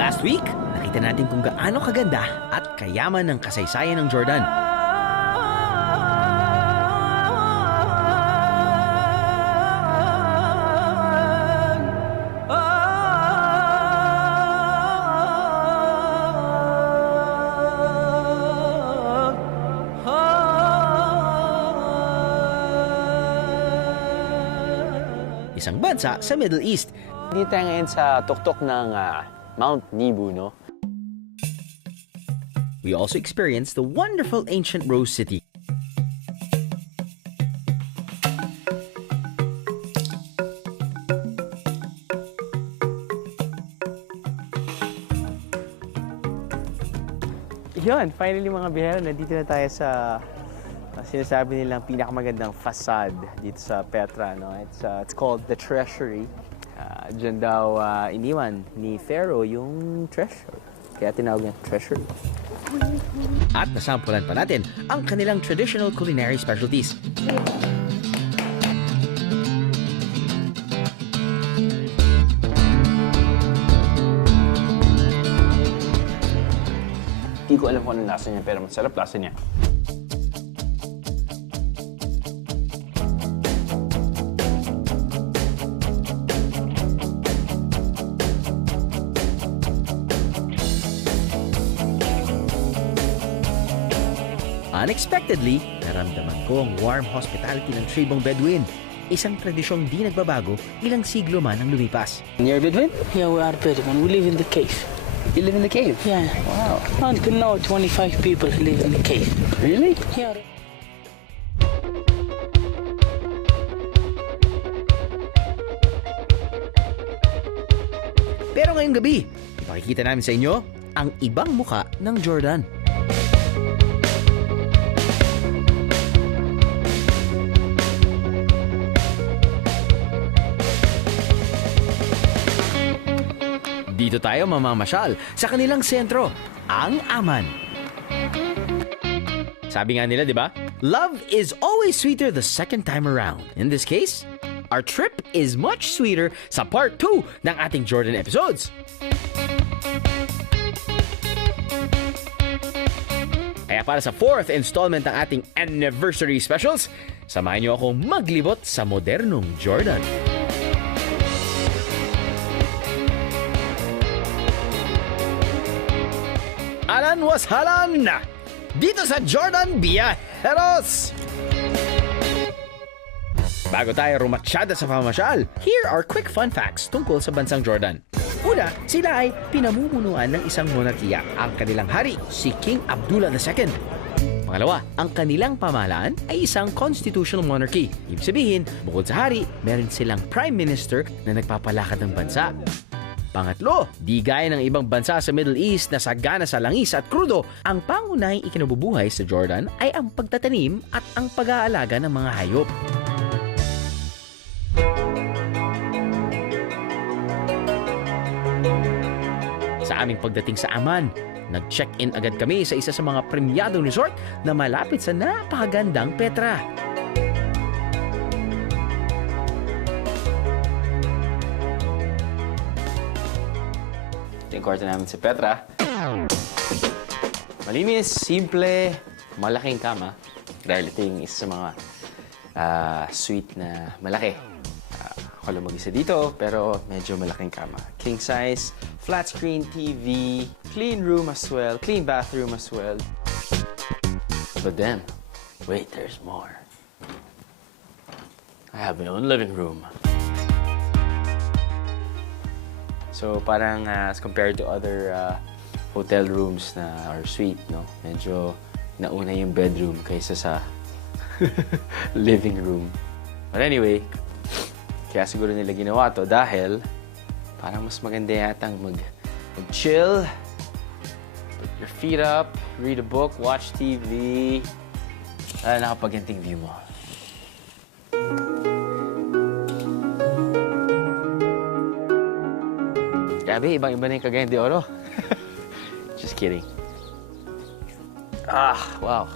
Last week, nakita natin kung gaano kaganda at kayaman ng kasaysayan ng Jordan. Isang bansa sa Middle East. Dito tayo ngayon sa tuktok ng Mount Nibu, no? We also experienced the wonderful ancient Rose City. Yun, finally mga bihero, nandito na tayo sa sinasabi nilang pinakamagandang facade dito sa Petra, no? It's called the Treasury. Diyan daw iniwan ni Pharaoh yung treasure. Kaya tinawag niya Treasury. At nasampulan pa natin ang kanilang traditional culinary specialties. Hindi ko alam kung anong lasa niya, pero masarap lasa niya. Unexpectedly, naramdaman ko ang warm hospitality ng tribong Bedouin. Isang tradisyong di nagbabago ilang siglo man ang lumipas. You're a Bedouin? Yeah, we are Bedouin. We live in the cave. You live in the cave? Yeah. Wow. Until now, 25 people live in the cave. Really? Yeah. Pero ngayong gabi, ipakikita namin sa inyo ang ibang muka ng Jordan. Dito tayo mamamasyal sa kanilang sentro, ang Amman. Sabi nga nila, di ba? Love is always sweeter the second time around. In this case, our trip is much sweeter sa part 2 ng ating Jordan episodes. Kaya para sa 4th installment ng ating anniversary specials, samahan niyo akong maglibot sa modernong Jordan. Alan was halan! Dito sa Jordan Viajeros! Bago tayo rumatsyada sa pamamasyal, here are quick fun facts tungkol sa bansang Jordan. Una, sila ay pinamumunuan ng isang monarkiya, ang kanilang hari, si King Abdullah II. Pangalawa, ang kanilang pamahalaan ay isang constitutional monarchy. Ibig sabihin, bukod sa hari, meron silang prime minister na nagpapalakad ng bansa. Pangatlo, di gaya ng ibang bansa sa Middle East na sagana sa langis at krudo, ang pangunahing ikinabubuhay sa Jordan ay ang pagtatanim at ang pag-aalaga ng mga hayop. Sa aming pagdating sa Amman, nag-check-in agad kami sa isa sa mga premyadong resort na malapit sa napakagandang Petra. Yung kwarto namin sa Petra. Malinis, simple, malaking kama. Dahil ito yung isa sa mga suite na malaki. Ako lang mag-isa dito, pero medyo malaking kama. King size, flat screen TV, clean room as well, clean bathroom as well. But then, wait, there's more. I have my own living room. So parang as compared to other hotel rooms na or suite, no, medyo nauna yung bedroom kaysa sa living room. But anyway, kaya siguro nila ginawa to dahil parang mas maganda yatang mag-chill, put your feet up, read a book, watch TV, nakapaganting view mo. Grabe, ibang-iba na yung Cagayan de Oro. Just kidding. Wow.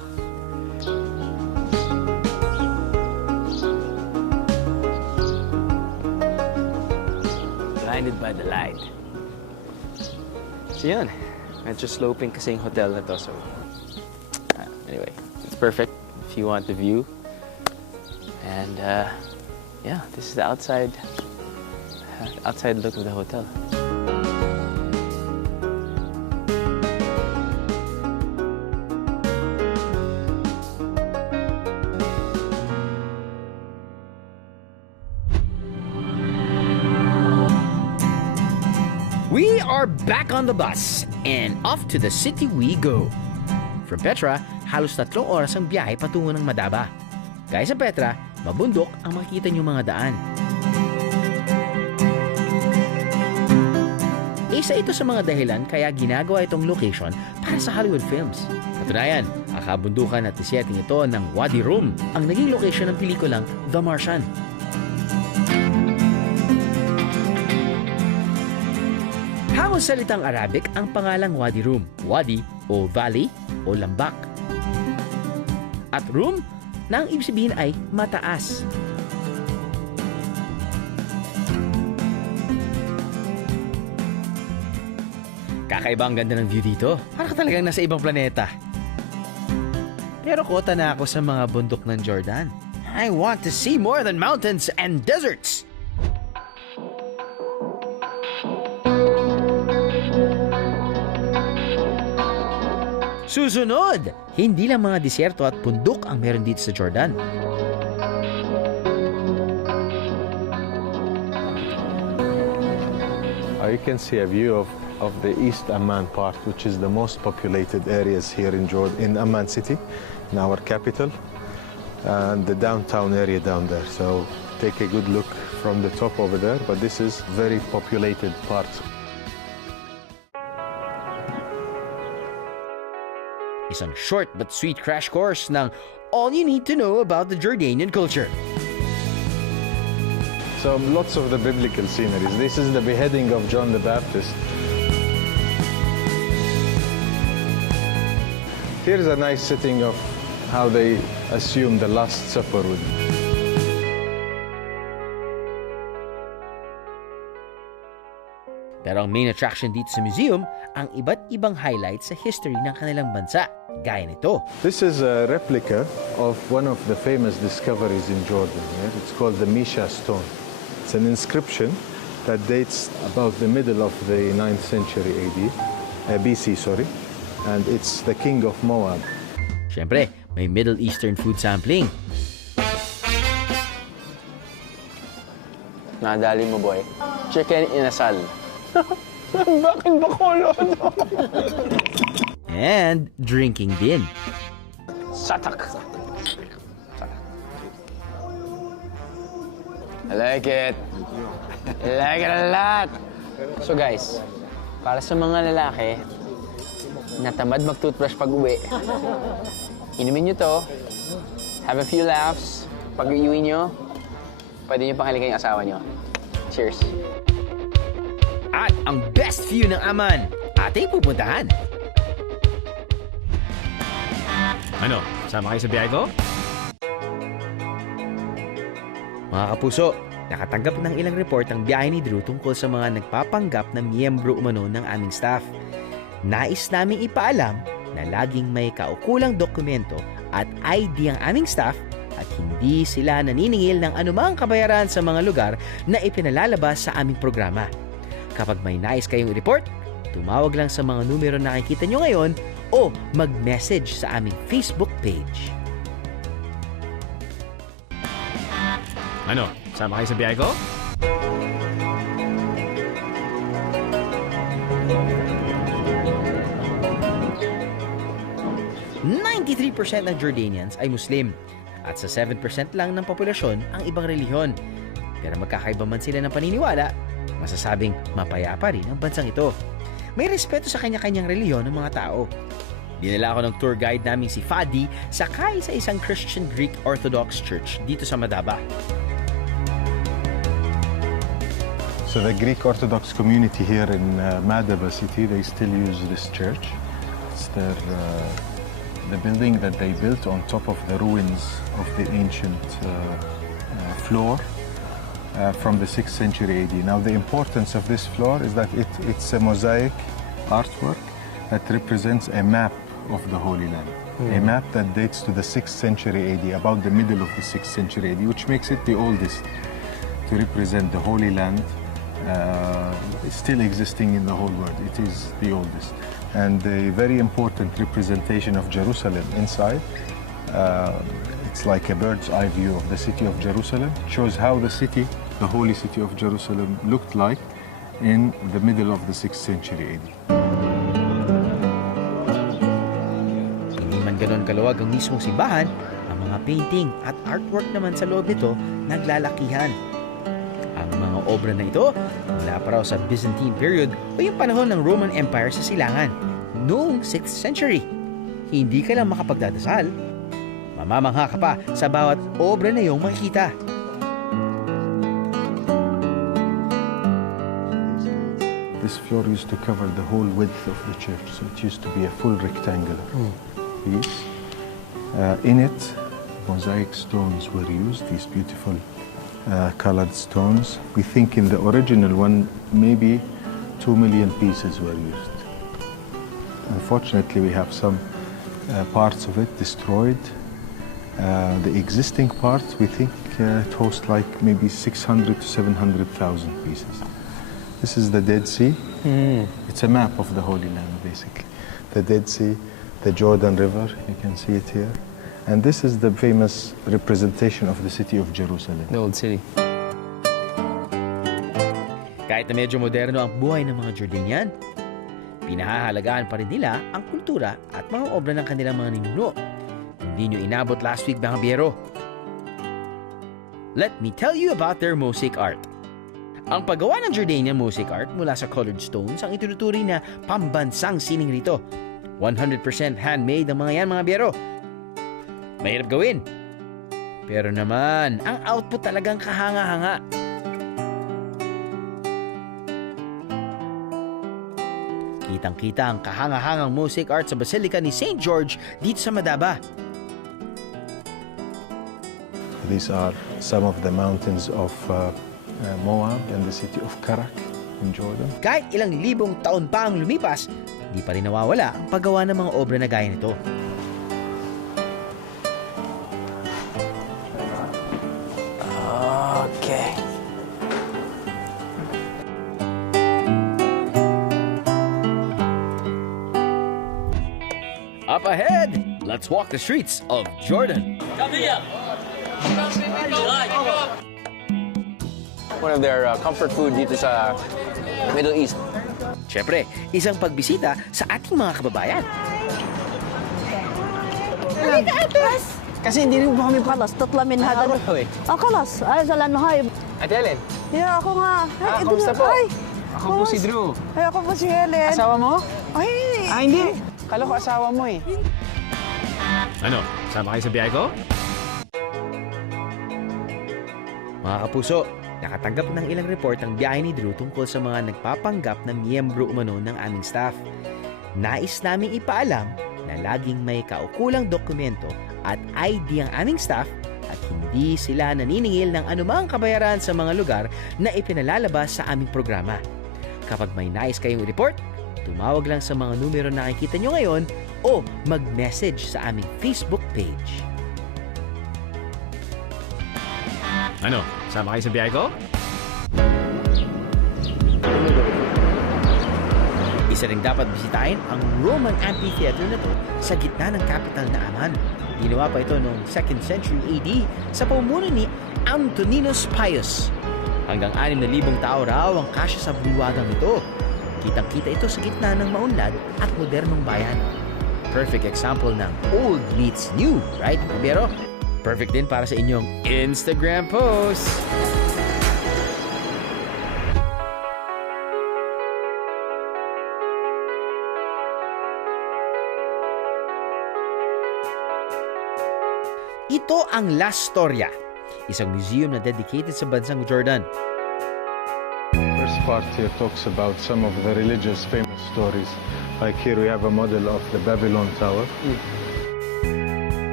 Blinded by the light. So yun, medyo sloping kasi yung hotel na to. So anyway, it's perfect if you want the view. And yeah, this is the outside look of the hotel. We are back on the bus and off to the city we go. From Petra, halos 3 oras ang biyahe patungo ng Madaba. Gaya sa Petra, mabundok ang makikita niyong mga daan. Isa ito sa mga dahilan kaya ginagawa itong location para sa Hollywood films. Katunayan, ang kabundukan at setting ito ng Wadi Rum ang naging location ng pelikulang The Martian. Hangong salitang Arabic ang pangalang Wadi Rum. Wadi o valley o lambak. At Rum na ang ibig sabihin ay mataas. Kakaiba ang ganda ng view dito. Para ka talagang nasa ibang planeta. Pero kota na ako sa mga bundok ng Jordan. I want to see more than mountains and deserts. Susunod! Hindi lang mga disyerto at bundok ang meron dito sa Jordan. You can see a view of the East Amman part, which is the most populated areas here in Jordan, in Amman city, in our capital, and the downtown area down there. So take a good look from the top over there, but this is very populated part. Isang short but sweet crash course ng all you need to know about the Jordanian culture. So lots of the biblical sceneries. This is the beheading of John the Baptist. Here's a nice setting of how they assume the Last Supper would be. Pero ang main attraction dito sa museum, ang iba't ibang highlights sa history ng kanilang bansa. Gaya nito. This is a replica of one of the famous discoveries in Jordan. Yeah? It's called the Misha stone. It's an inscription that dates about the middle of the 9th century BC, and it's the king of Moab. Siyempre, may Middle Eastern food sampling. Nadali mo, boy. Chicken inasal. Bakit ba kolon? And drinking din. Satak. I like it. I like it a lot. So guys, para sa mga lalaki na tamad mag-toothbrush pag uwi, inumin nyo to, have a few laughs, pag iuwi nyo, pwede nyo panghalikan yung asawa nyo. Cheers. At ang best view ng Amman, ating pupuntahan. Ano, sama kayo sa biyahe ko? Mga kapuso, nakatanggap ng ilang report ang biyahe ni Drew tungkol sa mga nagpapanggap na miyembro umano ng aming staff. Nais naming ipaalam na laging may kaukulang dokumento at ID ang aming staff at hindi sila naniningil ng anumang kabayaran sa mga lugar na ipinalalabas sa aming programa. Kapag may nais kayong i-report, tumawag lang sa mga numero na nakikita nyo ngayon o mag-message sa aming Facebook page. Ano, sama kayo sa biyahe ko? %93% ng Jordanians ay Muslim at sa 7% lang ng populasyon ang ibang relihiyon. Pero magkakaiba man sila ng paniniwala, masasabing mapayapa rin ang bansang ito. May respeto sa kanya-kanyang relihiyon ng mga tao. Dinala ako ng tour guide namin si Fadi sakay sa isang Christian Greek Orthodox Church dito sa Madaba. So the Greek Orthodox community here in Madaba city, they still use this church. It's their the building that they built on top of the ruins of the ancient floor from the 6th century AD. Now the importance of this floor is that it's a mosaic artwork that represents a map of the Holy Land. A map that dates to the 6th century AD, about the middle of the 6th century AD, which makes it the oldest to represent the Holy Land still existing in the whole world. It is the oldest. And a very important representation of Jerusalem inside. It's like a bird's eye view of the city of Jerusalem. It shows how the city, the holy city of Jerusalem, looked like in the middle of the 6th century AD. Hindi man ganon kaluwag ang mismong simbahan, ang mga painting at artwork naman sa loob nito naglalakihan. Ang mga obra na ito mula pa raw sa Byzantine period o yung panahon ng Roman Empire sa silangan noong 6th century. Hindi ka lang makapagdadasal, mamamangha ka pa sa bawat obra na iyong makikita. This floor used to cover the whole width of the church, so it used to be a full rectangular piece. In it, mosaic stones were used, these beautiful colored stones. We think in the original one, maybe 2 million pieces were used. Unfortunately, we have some parts of it destroyed. The existing parts, we think, it hosts like maybe 600 to 700,000 pieces. This is the Dead Sea. It's a map of the Holy Land, basically. The Dead Sea, the Jordan River, you can see it here. And this is the famous representation of the city of Jerusalem. The old city. Kahit na medyo moderno ang buhay ng mga Jordanian, pinahahalagaan pa rin nila ang kultura at mga obra ng kanilang mga ninuno. Hindi nyo inabot last week, mga biyero. Let me tell you about their mosaic art. Ang paggawa ng Jordanian mosaic art mula sa colored stones ang itinuturing na pambansang sining rito. 100% handmade ang mga yan, mga biyero. Mahirap gawin. Pero naman, ang output talagang kahanga-hanga. Kitang-kita ang kahanga-hangang mosaic art sa Basilica ni St. George dito sa Madaba. These are some of the mountains of Moab and the city of Karak in Jordan. Kahit ilang libong taon pa ang lumipas, di pa rin nawawala ang paggawa ng mga obra na gaya nito. Okay. Up ahead, let's walk the streets of Jordan. One of their comfort food dito sa Middle East. Siyempre, isang pagbisita sa ating mga kababayan. Kasi hindi rin po kami خلاص تطلع من هذا eh. خلاص هذا لانه هاي Ate Helen, يا اخو ها kamusta po? هاي Ako po si Drew. هاي اخو بس هيلين Asawa mo? هاي Hindi. Kala ko asawa mo eh. Ano, sama kayo sa biyahe ko? Mga kapuso, nakatanggap ng ilang report ang biyahe ni Drew tungkol sa mga nagpapanggap na miyembro umano ng aming staff. Nais naming ipaalam na laging may kaukulang dokumento at ID ang aming staff at hindi sila naniningil ng anumang kabayaran sa mga lugar na ipinalalabas sa aming programa. Kapag may nais kayong report, tumawag lang sa mga numero na nakikita nyo ngayon o mag-message sa aming Facebook page. Ano, sama kayo sa biyahe ko? Isa ring dapat bisitahin ang Roman amphitheater na to sa gitna ng capital na Amman. Ginawa pa ito noong 2nd century AD sa pamumuno ni Antoninus Pius. Hanggang 6,000 tao raw ang kasya sa bulwagang ito. Kitang-kita ito sa gitna ng maunlad at modernong bayan. Perfect example ng old meets new, right, Pero perfect din para sa inyong Instagram post. Ito ang La Storia, isang museum na dedicated sa bansang Jordan. First part here talks about some of the religious famous stories. Like here we have a model of the Babylon Tower.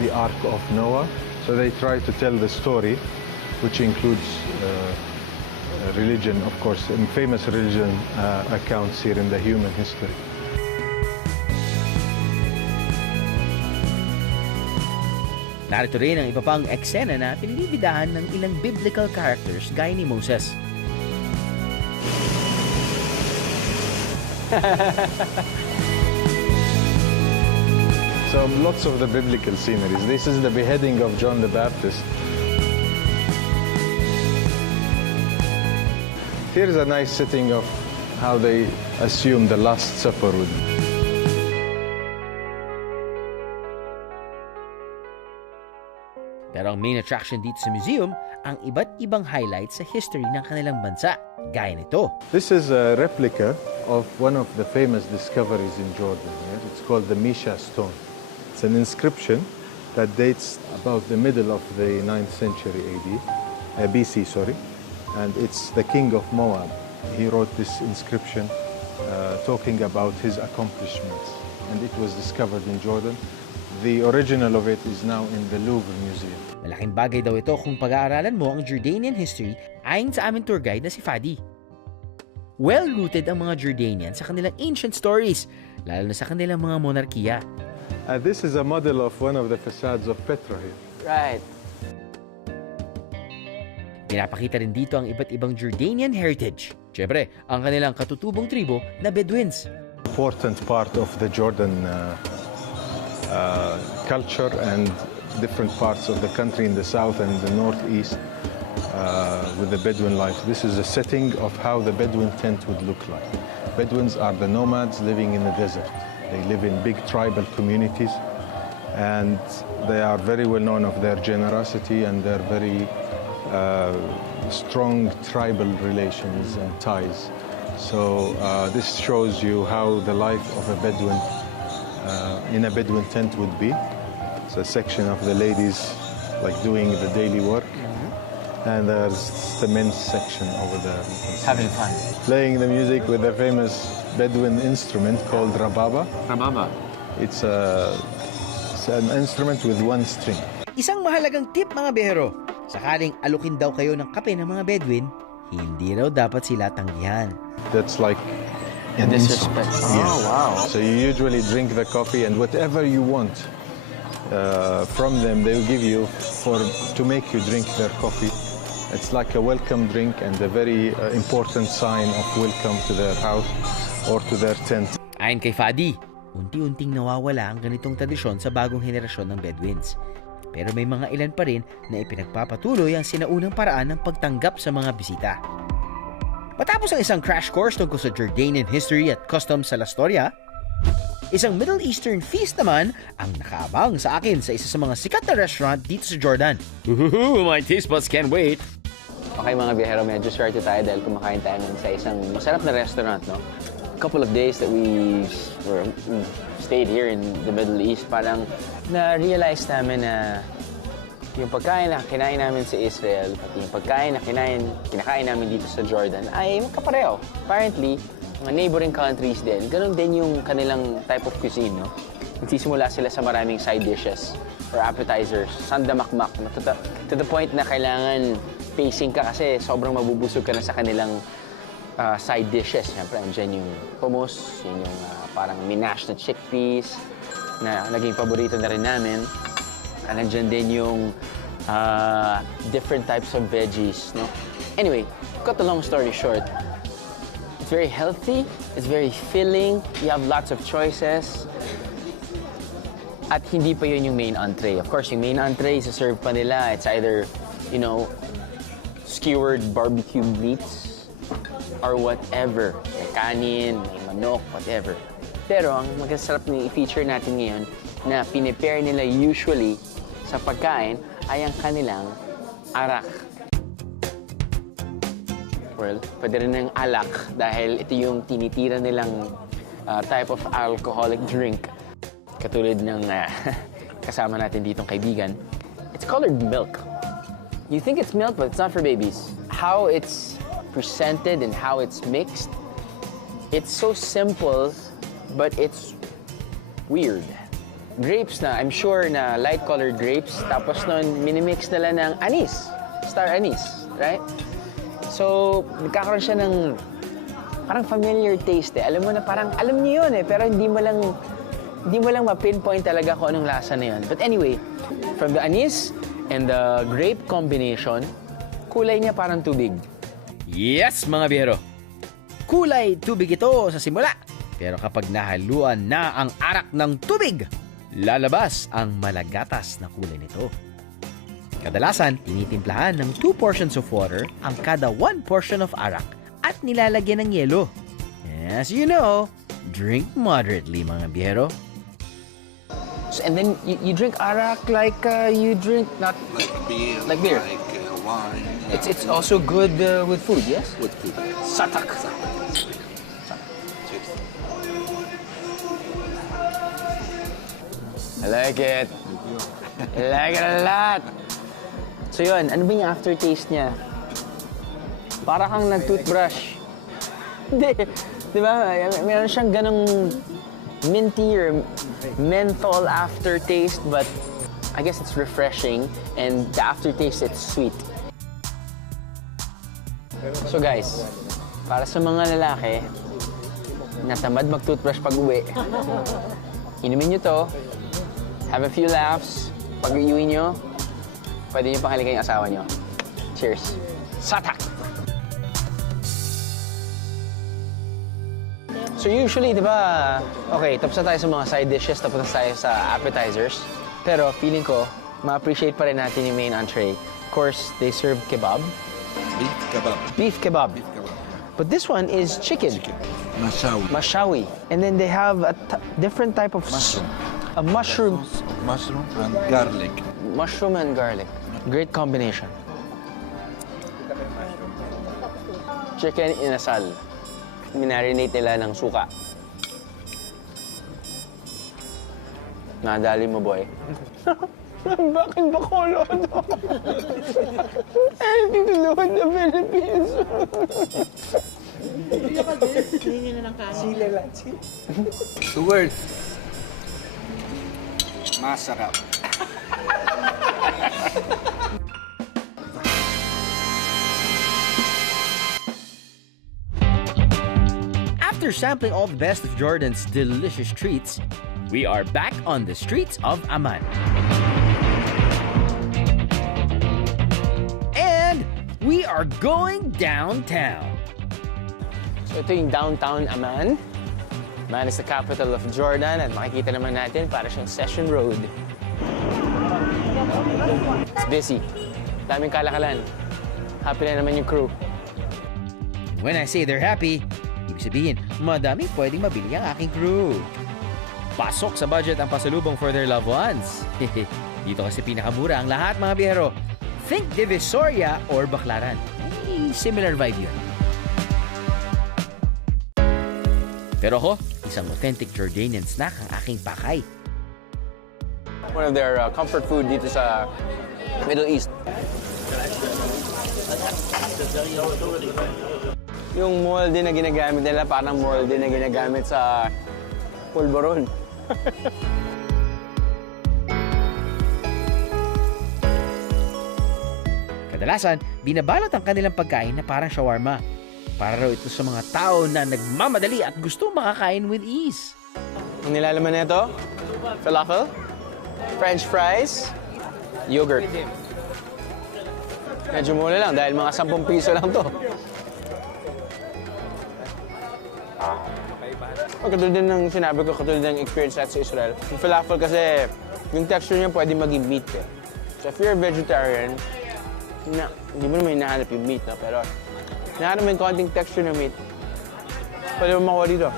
The the Ark of Noah. So they try to tell the story, which includes religion, of course, and famous religion accounts here in the human history. Narito rin ang iba pang eksena na pininibidahan ng ilang biblical characters gaya ni Moses. So lots of the biblical sceneries. This is the beheading of John the Baptist. Here's a nice setting of how they assume the Last Supper would be. Pero ang main attraction dito sa museum, ang iba't ibang highlights sa history ng kanilang bansa. Gaya nito. This is a replica of one of the famous discoveries in Jordan. Yes? It's called the Misha stone. It's an inscription that dates about the middle of the 9th century BC, and it's the king of Moab. He wrote this inscription talking about his accomplishments, and it was discovered in Jordan. The original of it is now in the Louvre Museum. Malaking bagay daw ito kung pag-aaralan mo ang Jordanian history ayon sa aming tour guide na si Fadi. Well-rooted ang mga Jordanian sa kanilang ancient stories, lalo na sa kanilang mga monarkiya. This is a model of one of the facades of Petra here. Right. Pinapakita rin dito ang iba't ibang Jordanian heritage. Siyempre, ang kanilang katutubong tribo na Bedouins. Important part of the Jordan culture and different parts of the country in the south and the northeast with the Bedouin life. This is a setting of how the Bedouin tent would look like. Bedouins are the nomads living in the desert. They live in big tribal communities, and they are very well known of their generosity and their very strong tribal relations and ties. So this shows you how the life of a Bedouin in a Bedouin tent would be. It's a section of the ladies like doing the daily work, and there's the men's section over there. Having fun. Playing the music with a famous Bedouin instrument called rababa. Rababa. It's an instrument with one string. Isang mahalagang tip mga bihero, sakaling alukin daw kayo ng kape ng mga Bedouin, hindi raw dapat sila tanggihan. That's like an Disrespect. Yeah. Oh, wow. So you usually drink the coffee, and whatever you want from them, they will give you to make you drink their coffee. It's like a welcome drink and a very important sign of welcome to their house or to their tent. Ayon kay Fadi, unti-unting nawawala ang ganitong tradisyon sa bagong henerasyon ng Bedouins. Pero may mga ilan pa rin na ipinagpapatuloy ang sinaunang paraan ng pagtanggap sa mga bisita. Matapos ang isang crash course tungkol sa Jordanian history at customs sa La Storia, isang Middle Eastern feast naman ang nakaabang sa akin sa isa sa mga sikat na restaurant dito sa Jordan. My taste buds can't wait! Okay mga biyahero, medyo swerte tayo dahil kumakain tayo sa isang masarap na restaurant, no? A couple of days that we stayed here in the Middle East, parang na-realize namin na yung pagkain na kinain namin sa Israel at yung pagkain na kinakain namin dito sa Jordan ay magkapareho. Apparently, mga neighboring countries din, ganun din yung kanilang type of cuisine, no? Nagsisimula sila sa maraming side dishes or appetizers, sandamakmak, to the point na kailangan pacing ka kasi sobrang mabubusog ka na sa kanilang side dishes. Siyempre, andyan yung hummus, yun yung parang minash na chickpeas na naging paborito na rin namin. Andyan din yung different types of veggies, no? Anyway, cut the long story short, it's very healthy, it's very filling, you have lots of choices. At hindi pa yun yung main entree. Of course, yung main entree, isa-serve pa nila. It's either, you know, skewered barbecue meats or whatever. May kanin, may manok, whatever. Pero ang magkasarap na i-feature natin ngayon na pinipare nila usually sa pagkain ay ang kanilang arak. Well, pwede rin ng alak dahil ito yung tinitira nilang type of alcoholic drink. Katulad ng kasama natin ditong kaibigan. It's colored milk. You think it's milk, but it's not for babies. How it's presented and how it's mixed, it's so simple, but it's weird. grapes na, I'm sure na light-colored grapes. Tapos nun, minimix nila ng anise. Star anise, right? So, nagkakaroon siya ng parang familiar taste eh. Alam mo na parang, alam niyo yun eh, pero hindi mo lang ma-pinpoint talaga kung anong lasa na yun. But anyway, from the anise and the grape combination, kulay niya parang tubig. Yes, mga biyero. Kulay tubig ito sa simula. Pero kapag nahaluan na ang arak ng tubig, lalabas ang malagatas na kulay nito. Kadalasan, tinitimplahan ng 2 portions of water ang kada 1 portion of arak at nilalagyan ng yelo. As you know, drink moderately, mga biyero. And then you drink arak like you drink not Like like beer. beer. Wine. It's also good with food, yes? With food. Satak. I like it. I like it a lot. So yun, ano ba yung aftertaste niya? Para kang nag-toothbrush. Hindi. Di ba? Meron siyang ganong minty or menthol aftertaste, but I guess it's refreshing, and the aftertaste, it's sweet. So guys, para sa mga lalaki na tamad mag-toothbrush pag-uwi, inumin nyo to, have a few laughs, pag-iuwi nyo, pwede nyo panghalikan yung asawa nyo. Cheers! Satak! So usually, di ba, okay, tapos na tayo sa mga side dishes, tapos na tayo sa appetizers. Pero feeling ko, ma-appreciate pa rin natin yung main entree. Of course, they serve kebab. Beef kebab. Beef kebab. Beef kebab. But this one is chicken. Mashawi. Mashawi. And then they have a different type of Mushroom. A mushroom. Mushroom and garlic. Mushroom and garlic. Great combination. Chicken inasal. Minarinate nila ng suka. Nadali mo, boy. Bakit ba kolodo? Anything to do with the Philippines. Two words. Masarap. After sampling all the best of Jordan's delicious treats, we are back on the streets of Amman. And we are going downtown. So ito yung downtown Amman. Amman is the capital of Jordan at makikita naman natin para siyang Session Road. It's busy. Daming kalakalan. Happy na naman yung crew. When I say they're happy, ibig sabihin, madami pwedeng mabili ang aking crew. Pasok sa budget ang pasalubong for their loved ones. Dito kasi pinakamura ang lahat, mga biyero. Think Divisoria or Baclaran. Ay, similar vibe yun. Pero ako, isang authentic Jordanian snack ang aking pakay. One of their comfort food dito sa Middle East. Yung molde na ginagamit nila, parang molde na ginagamit sa pulboron. Kadalasan, binabalot ang kanilang pagkain na parang shawarma. Para raw ito sa mga tao na nagmamadali at gusto makakain with ease. Ang nilalaman nito, falafel, french fries, yogurt. Medyo mura lang dahil mga 10 piso lang to. Katulad din ng sinabi ko, katulad ng experience natin sa Israel. Yung falafel kasi, yung texture niya pwede maging meat eh. So if you're a vegetarian, hindi mo naman hinahanap yung meat, no? Pero hinahanap mo yung konting texture ng meat, pwede mo makuha dito.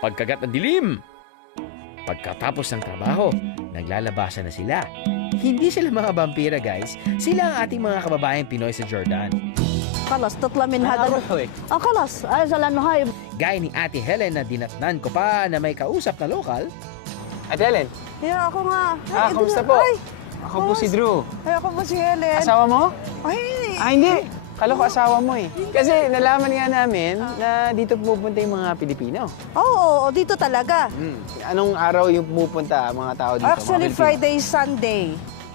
Pagkagat ng dilim. Pagkatapos ng trabaho, naglalabasan na sila. Hindi sila mga vampira, guys. Sila ang ating mga kababayang Pinoy sa Jordan. خلاص تطلع من هذا خلاص عايزه لانه هاي Gaya ni Ate Helen na dinatnan ko pa na may kausap na lokal. Ate Helen, يا اخو nga kamusta po? Ay, Ako po si Drew. ay ako po si Helen. Asawa mo? Ay, Ah, hindi. Kala ko asawa mo eh. Kasi nalaman nga namin na dito pupunta yung mga Pilipino. Oo, dito talaga. Anong araw yung pupunta mga tao dito? Actually, mga Pilipino? Friday, Sunday.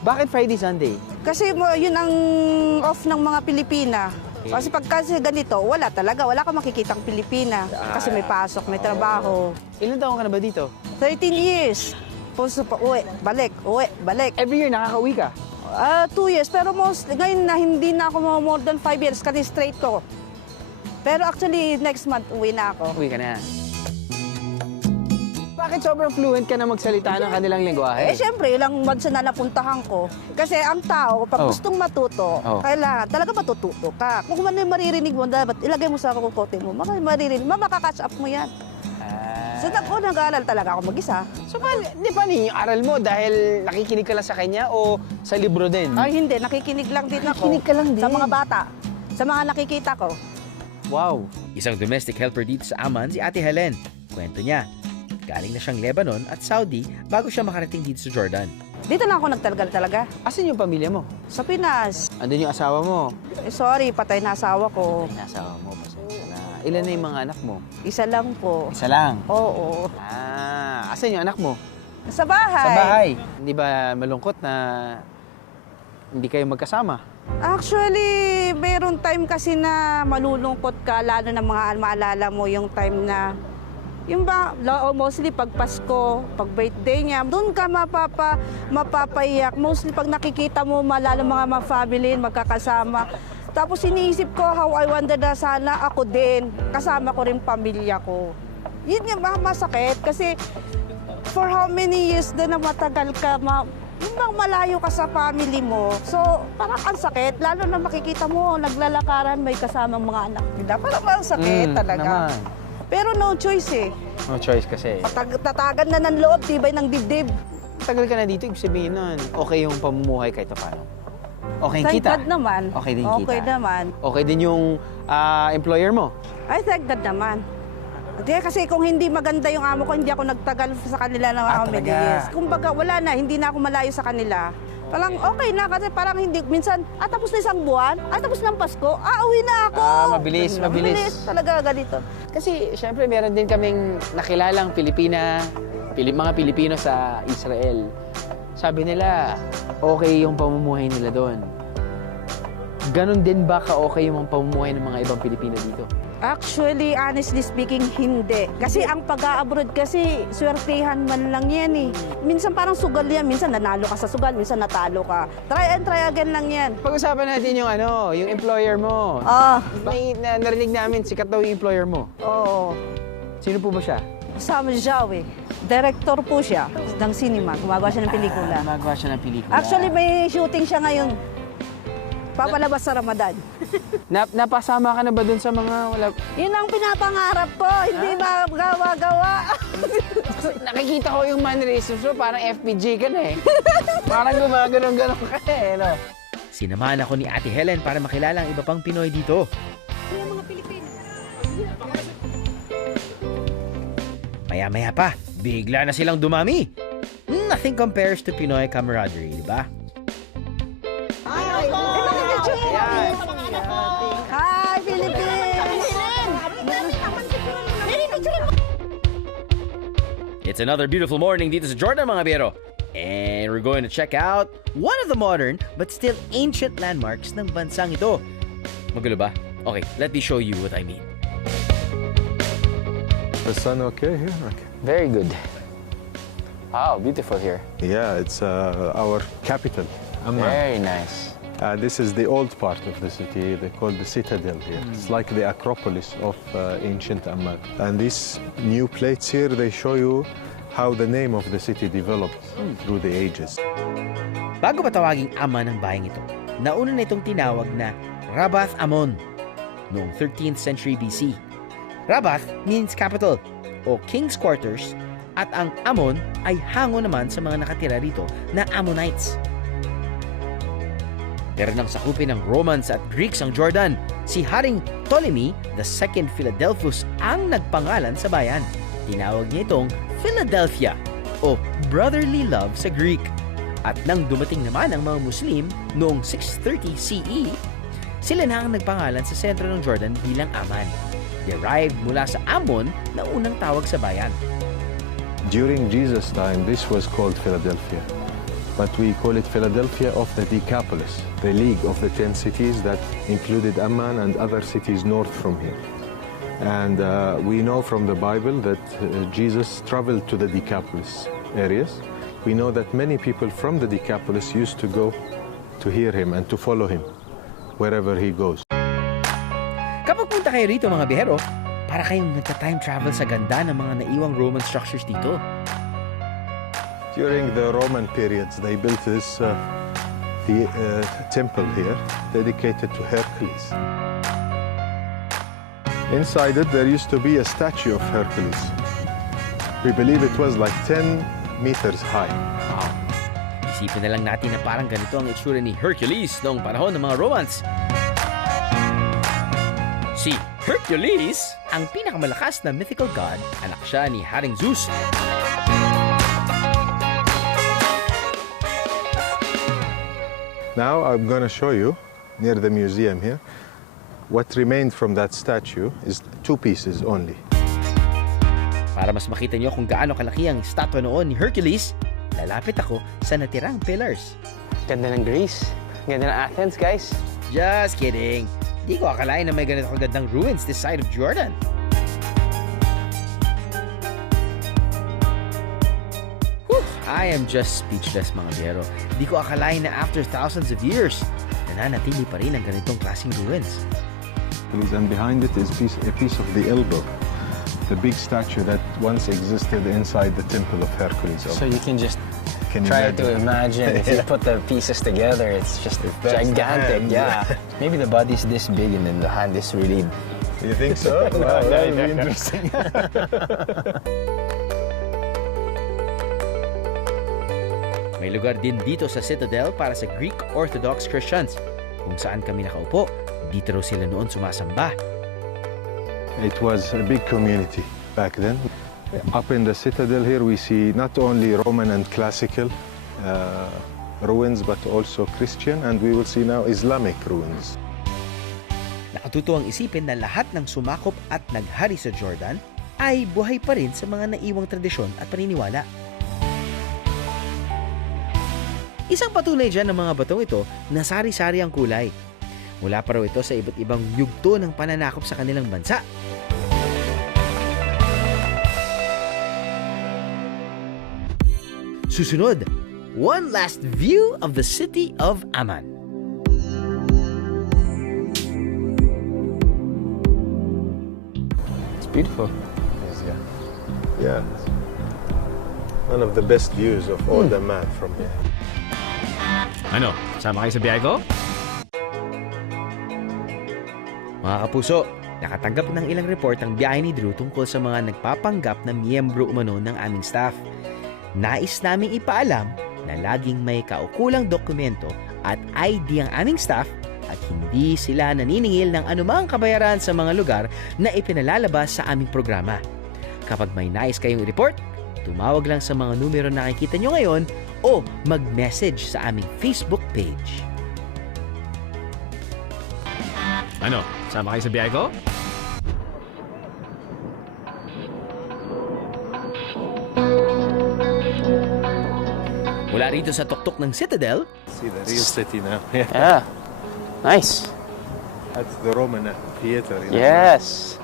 Bakit Friday, Sunday? Kasi yun ang off ng mga Pilipina. Kasi pag kasi ganito, wala talaga. Wala kang makikitang Pilipina. Kasi may pasok, may trabaho. Ilan taon ka na ba dito? 13 years. Puso pa, uwi, balik. Every year nakakauwi ka? 2 years, pero ngayon na hindi na ako more than 5 years kasi straight ko. Pero actually, next month, uwi na ako. Uwi ka na. Bakit sobrang fluent ka na magsalita ng kanilang lengguwahe? Siyempre, ilang months na napuntahan ko. Kasi ang tao, pag gustong matuto, kailangan talaga matututo ka. Kung ano yung maririnig mo, dapat ilagay mo sa kukote mo. Maririnig, makakatch up mo yan. So, nag-aaral talaga ako mag-isa. So, di pa yung aral mo dahil nakikinig ka lang sa kanya o sa libro din? Ay, hindi. Nakikinig lang din ako. Nakikinig ka lang din? Sa mga bata. Sa mga nakikita ko. Wow. Isang domestic helper dito sa Amman si Ate Helen. Kwento niya, galing na siyang Lebanon at Saudi bago siya makarating dito sa Jordan. Dito na ako nagtagal talaga. Asan yung pamilya mo? Sa Pinas. Andun yung asawa mo? Sorry, patay na asawa ko. Yung asawa mo, pasensya na. Ilan na yung mga anak mo? Isa lang po. Isa lang? Oo. Asan yung anak mo? Sa bahay. Sa bahay. Hindi ba malungkot na hindi kayo magkasama? Actually, mayroon time kasi na malulungkot ka, lalo na mga maalala mo yung time na, yung ba, mostly pag Pasko, pag birthday niya, doon ka mapapaiyak. Mostly pag nakikita mo, lalo mga family, magkakasama. Tapos iniisip ko, how I wonder na sana ako din, kasama ko rin pamilya ko. Yun yung masakit kasi for how many years na matagal ka, yung bang malayo ka sa family mo. So, parang ang sakit. Lalo na makikita mo, naglalakaran, may kasamang mga anak nila. Parang ang sakit talaga. Naman. Pero no choice eh. No choice kasi. Tatagan na ng loob, tibay ng dibdib. Tagal ka na dito, ibig sabihin nun, okay yung pamumuhay kahit paano. Okay Thank kita. God naman. Okay din Okay kita. naman. Okay din yung employer mo. I thank God naman. Kasi kung hindi maganda yung amo ko, hindi ako nagtagal sa kanila ng mga many years. Kumbaga, wala na, hindi na ako malayo sa kanila. Parang okay na kasi parang hindi, minsan, tapos na isang buwan, tapos ng Pasko, uwi na ako. Mabilis. Mabilis talaga ganito. Kasi syempre meron din kaming nakilalang mga Pilipino sa Israel. Sabi nila, okay yung pamumuhay nila doon. Ganon din ba ka-okay yung pamumuhay ng mga ibang Pilipino dito? Actually, honestly speaking, hindi. Kasi ang pag-a-abroad kasi, swertihan man lang yan eh. Minsan parang sugal yan. Minsan nanalo ka sa sugal, minsan natalo ka. Try and try again lang yan. Pag-usapan natin yung yung employer mo. May narinig namin, sikat daw yung employer mo. Oo. Sino po ba siya? Sam Jawi. Director po siya ng cinema. Gumagawa siya ng pelikula. Gumagawa siya ng pelikula. Actually, may shooting siya ngayon. Papalabas sa Ramadan. Napasama ka na ba dun sa mga wala? Yun ang pinapangarap ko. Hindi magawa-gawa. Nakikita ko yung mannerisms mo, parang FPG ka na eh. Parang gumaganon-ganon ka eh, no? Sinamahan ako ni Ate Helen para makilala ang iba pang Pinoy dito. Maya-maya pa, bigla na silang dumami. Nothing compares to Pinoy camaraderie, di ba? Hi, Philippines! It's another beautiful morning dito sa Jordan, mga biyero. And we're going to check out one of the modern but still ancient landmarks ng bansang ito. Magulo ba? Okay, let me show you what I mean. The sun okay here? Okay. Very good. Wow, beautiful here. Yeah, it's our capital, Amman. Very nice. This is the old part of the city. They call the citadel here. It's like the Acropolis of ancient Amman. And these new plates here, they show you how the name of the city developed through the ages. Bago patawaging ama ng bayang ito, nauna na itong tinawag na Rabath Ammon noong 13th century BC. Rabath means capital o king's quarters at ang Ammon ay hango naman sa mga nakatira rito na Ammonites. Pero nang sakupin ng Romans at Greeks ang Jordan, si Haring Ptolemy II Philadelphus ang nagpangalan sa bayan. Tinawag niya itong Philadelphia o brotherly love sa Greek. At nang dumating naman ang mga Muslim noong 630 CE, Sila na ang nagpangalan sa sentro ng Jordan bilang Amman. Derived mula sa Ammon na unang tawag sa bayan. During Jesus' time, this was called Philadelphia. But we call it Philadelphia of the Decapolis, the League of the 10 cities that included Amman and other cities north from here. And we know from the Bible that Jesus traveled to the Decapolis areas. We know that many people from the Decapolis used to go to hear him and to follow him wherever he goes. Kapag punta kayo rito mga bihero, para kayong nagka-time travel sa ganda ng mga naiwang Roman structures dito. During the Roman periods, they built this temple here dedicated to Hercules. Inside it, there used to be a statue of Hercules. We believe it was like 10 meters high. Wow. Isipin na lang natin na parang ganito ang itsura ni Hercules noong panahon ng mga Romans. Si Hercules, ang pinakamalakas na mythical god, anak siya ni Haring Zeus. Now I'm going to show you, near the museum here, what remained from that statue is 2 pieces only. Para mas makita nyo kung gaano kalaki ang statwa noon ni Hercules, lalapit ako sa natirang pillars. Ganda ng Greece. Ganda ng Athens, guys. Just kidding! Di ko akalain na may ganito kagandang ruins this side of Jordan. Whew, I am just speechless mga biyero. Di ko akalain na after thousands of years, nananatili pa rin ang ganitong klaseng ruins. And behind it is a piece of the elbow, the big statue that once existed inside the temple of Hercules. So you can just Can you try to imagine? imagine if you put the pieces together, it's just That's the gigantic. hand. Yeah. Maybe the body's this big and then the hand is really. You think so? Wow, that would be interesting. May lugar din dito sa Citadel para sa Greek Orthodox Christians. Kung saan kami nakaupo, dito raw sila noon sumasamba. It was a big community back then. Up in the Citadel here, we see not only Roman and classical ruins, but also Christian, and we will see now Islamic ruins. Nakatutuwang isipin na lahat ng sumakop at naghari sa Jordan ay buhay pa rin sa mga naiwang tradisyon at paniniwala. Isang patunay dyan ng mga batong ito na sari-sari ang kulay. Mula pa raw ito sa iba't ibang yugto ng pananakop sa kanilang bansa. Susunod, one last view of the city of Amman. It's beautiful. Yeah. One of the best views of all the map from here. Ano? Sama kayo sa biyahe ko? Mga kapuso, nakatanggap ng ilang report ang biyahe ni Drew tungkol sa mga nagpapanggap na miyembro umano ng aming staff. Nais naming ipaalam na laging may kaukulang dokumento at ID ang aming staff at hindi sila naniningil ng anumang kabayaran sa mga lugar na ipinalalabas sa aming programa. Kapag may nais kayong i-report, tumawag lang sa mga numero na nakikita nyo ngayon o mag-message sa aming Facebook page. Ano? Sama kayo sa biyahe ko? Mula rito sa tuktok ng Citadel, See the real city now. Yeah. Nice. That's the Roman theater. Yes.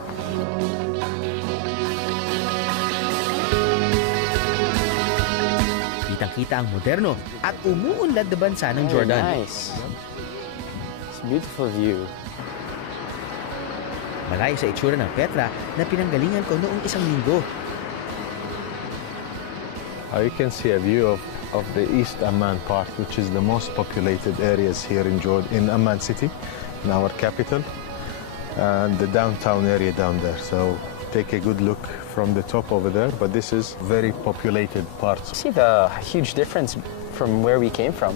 kitang-kita ang moderno at umuunlad na bansa ng Jordan. Nice. It's a beautiful view. Malayo sa itsura ng Petra na pinanggalingan ko noong isang linggo. You can see a view of the East Amman part, which is the most populated areas here in Jordan, in Amman city, in our capital, and the downtown area down there. So take a good look from the top over there, but this is very populated parts. See the huge difference from where we came from.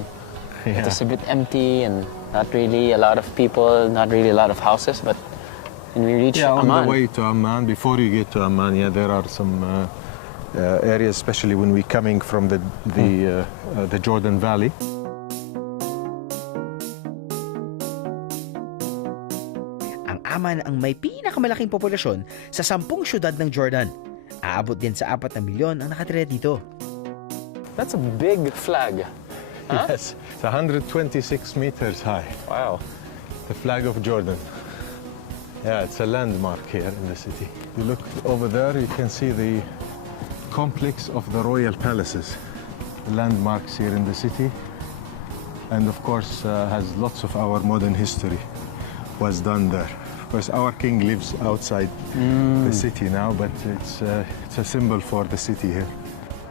Yeah. It's a bit empty and not really a lot of people, not really a lot of houses, but when we reach On Amman. the way to Amman, before you get to Amman, there are some areas, especially when we're coming from the Jordan Valley. Amman ang may pinakamalaking populasyon sa 10 syudad ng Jordan. Aabot din sa 4 na milyon ang nakatira dito. That's a big flag. Huh? Yes, it's 126 meters high. Wow. The flag of Jordan. Yeah, it's a landmark here in the city. You look over there, you can see the complex of the royal palaces. Landmarks here in the city. And of course, has lots of our modern history was done there. Of course, our king lives outside the city now, but it's a symbol for the city here.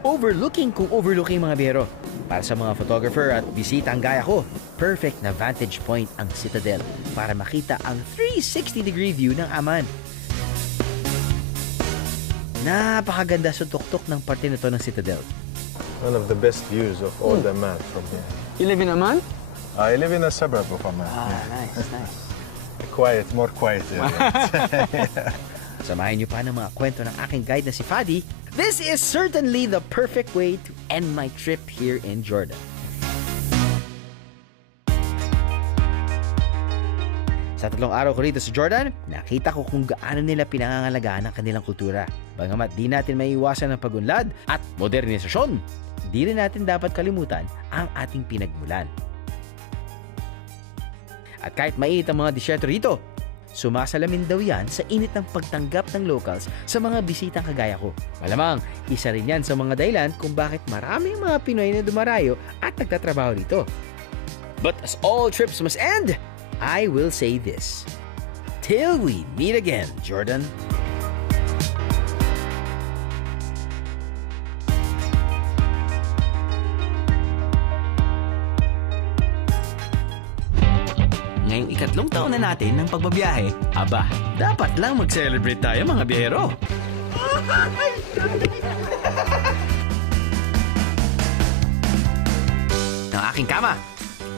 Overlooking kung overlooking mga biyero. Para sa mga photographer at bisitang gaya ko, perfect na vantage point ang Citadel para makita ang 360-degree view ng Amman. Napakaganda sa tuktok ng parte na to ng Citadel. One of the best views of all the Amman from here. You live in Amman? I live in a suburb of Amman. Nice, nice. Quiet, more quiet area. Samahin niyo pa ng mga kwento ng aking guide na si Fadi. This is certainly the perfect way to end my trip here in Jordan. Sa 3 araw ko rito sa Jordan, nakita ko kung gaano nila pinangangalagaan ang kanilang kultura. Bagamat di natin maiiwasan ang pagunlad at modernisasyon, di rin natin dapat kalimutan ang ating pinagmulan. At kahit mainit ang mga disyerto rito, sumasalamin daw yan sa init ng pagtanggap ng locals sa mga bisitang kagaya ko. Malamang, isa rin yan sa mga dahilan kung bakit maraming mga Pinoy na dumarayo at nagtatrabaho dito. But as all trips must end, I will say this. Till we meet again, Jordan. Ngayong 3 taon na natin ng pagbabiyahe, aba, dapat lang mag-celebrate tayo mga biyahero. Ng aking kama.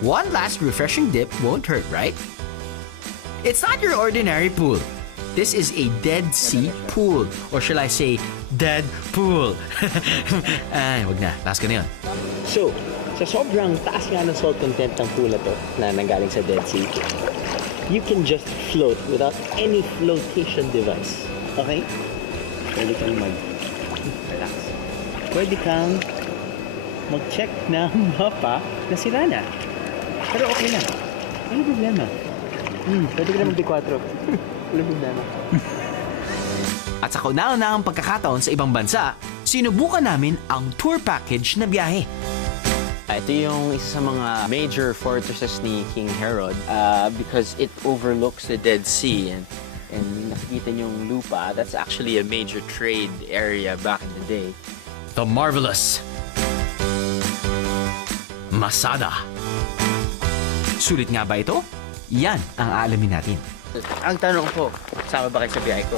One last refreshing dip won't hurt, right? It's not your ordinary pool. This is a Dead Sea pool. Or shall I say, Dead Pool. Ay, wag na. Taas ka na yun. So, sa sobrang taas nga ng salt content ng pool na to na nanggaling sa Dead Sea, you can just float without any flotation device. Okay? Pwede kang mag-relax. Pwede kang mag-check ng mapa na sira na. Pero okay lang. Ano problema? Pwede ka na mag-D4. Ano problema? At sa kauna-unahang pagkakataon sa ibang bansa, sinubukan namin ang tour package na biyahe. Ito yung isa sa mga major fortresses ni King Herod because it overlooks the Dead Sea and nakikita niyong lupa. That's actually a major trade area back in the day. The marvelous Masada. Sulit nga ba ito? Yan ang aalamin natin. Ang tanong ko, sama ba kayo sa biyahe ko?